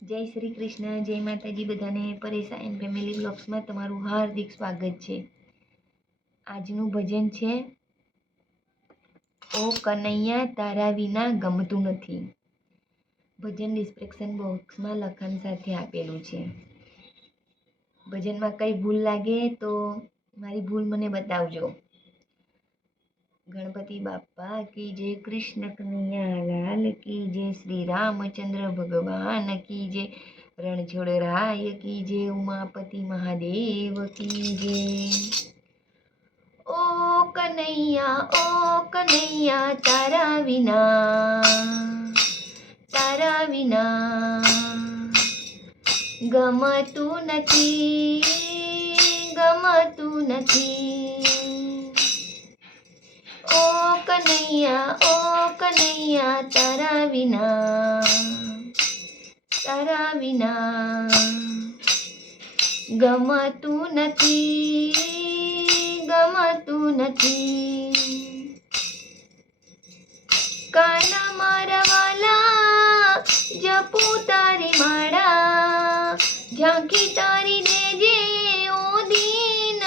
જય શ્રી કૃષ્ણ, જય માતાજી બધાને. પરેશા એન્ડ ફેમિલી બ્લોગ્સમાં તમારું હાર્દિક સ્વાગત છે. આજનું ભજન છે ઓ કનૈયા તારા વિના ગમતું નથી. ભજન ડિસ્ક્રિપ્શન બોક્સમાં લખાણ સાથે આપેલું છે. ભજનમાં કંઈ ભૂલ લાગે તો મારી ભૂલ મને બતાવજો. ગણપતિ બાપ્પા કી જય, કૃષ્ણ કનૈયા લાલ કી જય, શ્રી રામચંદ્ર ભગવાન કી જય, રણછોડરાય કી જય, ઉમાપતિ મહાદેવ કી જય. ઓ કનૈયા તારા વિના ગમતું નથી. ઓ કનૈયા તારા વિના ગમતું નથી. કાના મારા વાલા જપું તારી માળા, ઝાંખી તારી દેજે ઓ દીન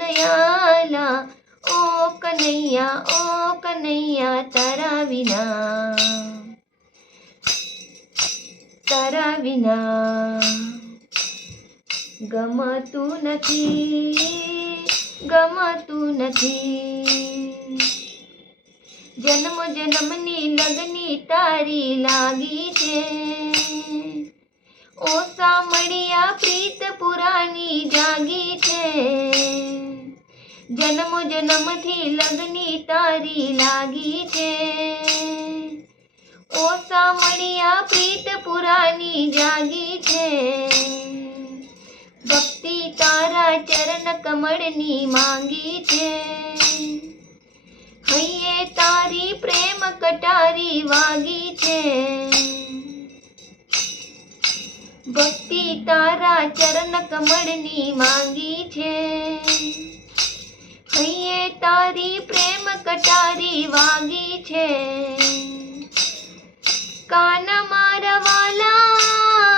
દયાલા. ઓ કનૈયા તારા વિના ગમતું નથી. જન્મ જન્મની લગની તારી લાગી છે, ઓ સામળિયા પ્રીત પુરાની જાગી છે. જન્મ જન્મથી લગની તારી લાગી છે, ઓ સામળિયા પ્રીત પુરાની જાગી છે. ભક્તિ તારા ચરણ કમળની માંગી છે, હૈયે તારી પ્રેમ કટારી વાગી છે. ભક્તિ તારા ચરણ કમળની માંગી છે, હૈયે તારી પ્રેમ કટારી વાગી છે. કાના મારા વાલા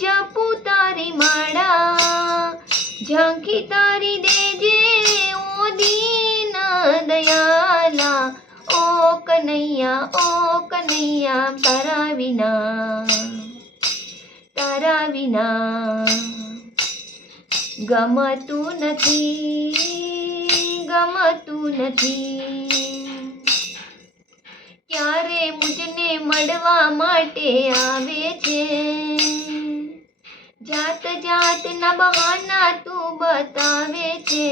જપું તારી માળા, ઝાંખી તારી દેજે ઓ દીન દયાલા. ઓ કનૈયા તારા વિના ગમતું નથી. ક્યારે મુજને મળવા માટે આવે છે, જાત જાતના બહાના તું બતાવે છે.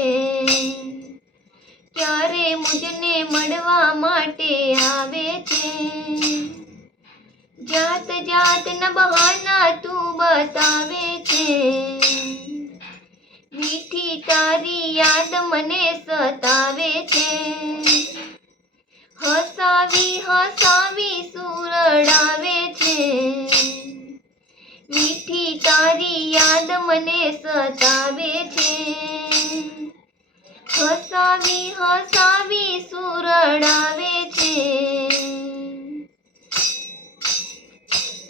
ક્યારે મુજને મળવા માટે આવે છે, જાત જાતના બહાના તું બતાવે છે. મીઠી તારી યાદ મને સતાવે છે, હસાવી સુરડાવે છે. મીઠી તારી યાદ મને સતાવે છે, હસાવી સુરડાવે છે.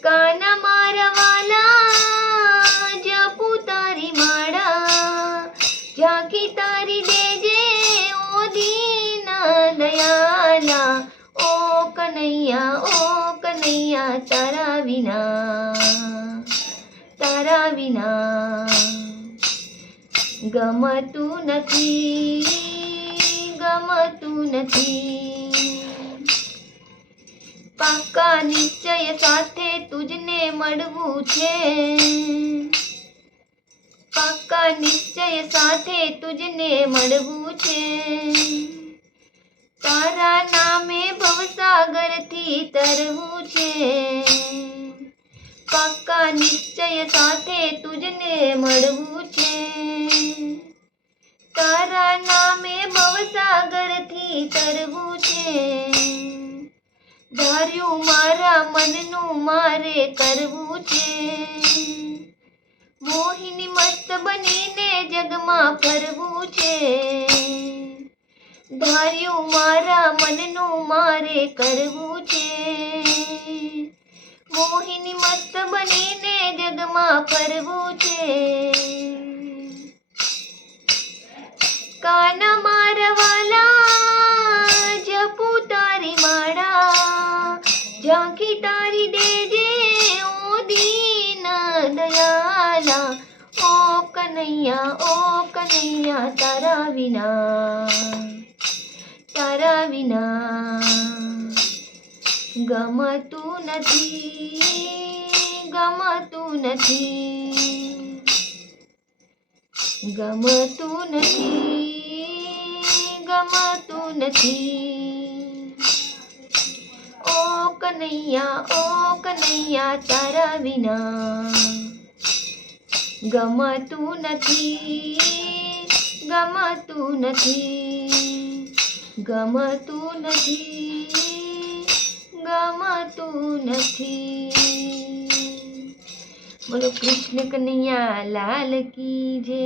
કાના મારા વાલા જપું તારી માળા, ઝાંખી તારી દેજે ઓ દીન દયાલા. ઓ કનૈયા તારા વિના ગમતું નથી. પાકા નિશ્ચય સાથે તુજને મળવું છે, પાકા નિશ્ચય સાથે તુજને મળવું છે. તારા નામે ભવસાગરથી તરવું છે, પાકા નિશ્ચય સાથે તુજને મળવું છે. તારા નામે ભવસાગરથી તરવું છે. ધાર્યું મારા મનનું મારે કરવું છે, મોહિની મસ્ત બનીને જગમાં ફરવું છે. ધાર્યું મારા મનનું મારે કરવું છે, મોહિની મસ્ત બનીને જગ જગમાં ફરવું છે. કાના મારા વાલા જપું તારી માળા, ઝાંખી તારી દેજે ઓ દીન દયાલા. ઓ કનૈયા તારા વિના ગમતું નથી, ગમતું નથી. ઓ કનૈયા તારા વિના ગમતું નથી, ગમતું નથી. બોલો કૃષ્ણ કનૈયા લાલ કી જય.